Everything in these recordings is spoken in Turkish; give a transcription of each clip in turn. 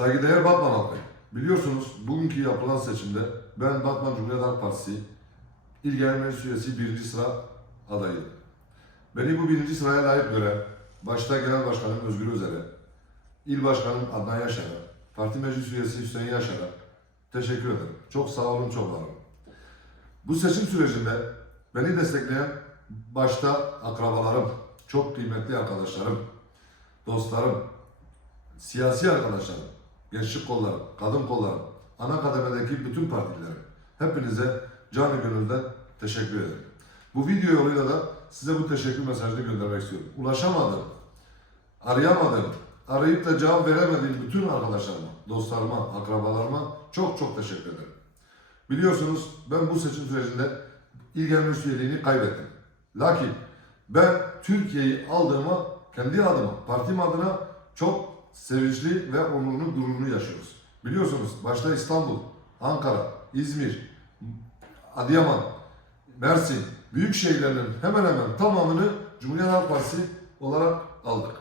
Saygıdeğer Batman halkı. Biliyorsunuz bugünkü yapılan seçimde ben Batman Cumhuriyet Halk Partisi İl Genel Meclis Üyesi birinci sıra adayıyım. Beni bu birinci sıraya layık gören başta Genel Başkanım Özgür Özel'e, İl Başkanım Adnan Yaşar'a, Parti Meclis Üyesi Hüseyin Yaşar'a teşekkür ederim. Çok sağ olun, çok var olun. Bu seçim sürecinde beni destekleyen başta akrabalarım, çok kıymetli arkadaşlarım, dostlarım, siyasi arkadaşlarım, gençlik kollarım, kadın kollarım, ana kademedeki bütün partilerim, hepinize canı gönülden teşekkür ederim. Bu video yoluyla da size bu teşekkür mesajını göndermek istiyorum. Ulaşamadım, arayamadım, arayıp da cevap veremediğim bütün arkadaşlarıma, dostlarıma, akrabalarıma çok çok teşekkür ederim. Biliyorsunuz ben bu seçim sürecinde İl Genel Meclis üyeliğini kaybettim. Lakin ben Türkiye'yi aldığıma, kendi adıma, partim adına çok sevinçli ve onurlu gururunu yaşıyoruz. Biliyorsunuz başta İstanbul, Ankara, İzmir, Adıyaman, Mersin, büyük şehirlerin hemen hemen tamamını Cumhuriyet Halk Partisi olarak aldık.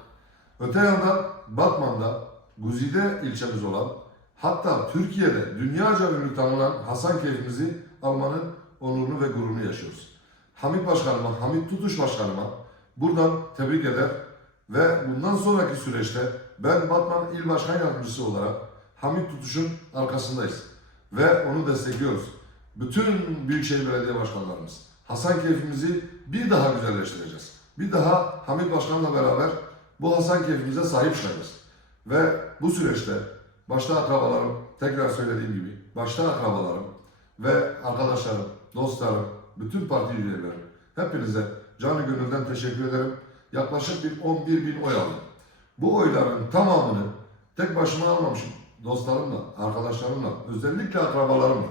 Öte yandan Batman'da Güzide ilçemiz olan hatta Türkiye'de dünyaca ünlü tanınan Hasan keyfimizi almanın onurunu ve gururunu yaşıyoruz. Hamit Başkanıma, Hamit Tutuş Başkanıma buradan tebrik eder ve bundan sonraki süreçte ben Batman İl Başkan Yardımcısı olarak Hamit Tutuş'un arkasındayız ve onu destekliyoruz. Bütün Büyükşehir Belediye Başkanlarımız Hasan keyfimizi bir daha güzelleştireceğiz. Bir daha Hamit Başkan'la beraber bu Hasan keyfimize sahip çıkacağız. Ve bu süreçte başta akrabalarım, tekrar söylediğim gibi, başta akrabalarım ve arkadaşlarım, dostlarım, bütün parti üyelerim, hepinize canı gönülden teşekkür ederim. Yaklaşık bir 11 bin oy aldım. Bu oyların tamamını tek başıma almamışım. Dostlarımla, arkadaşlarımla, özellikle akrabalarımla.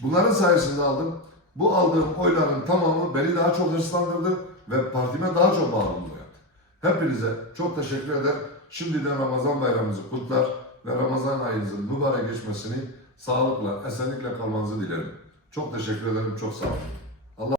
Bunların sayesinde aldım. Bu aldığım oyların tamamı beni daha çok hırslandırdı ve partime daha çok bağımlı yaptı. Hepinize çok teşekkür eder. Şimdiden Ramazan bayramınızı kutlar ve Ramazan ayınızın mübarek geçmesini sağlıkla, esenlikle kalmanızı dilerim. Çok teşekkür ederim, çok sağ olun.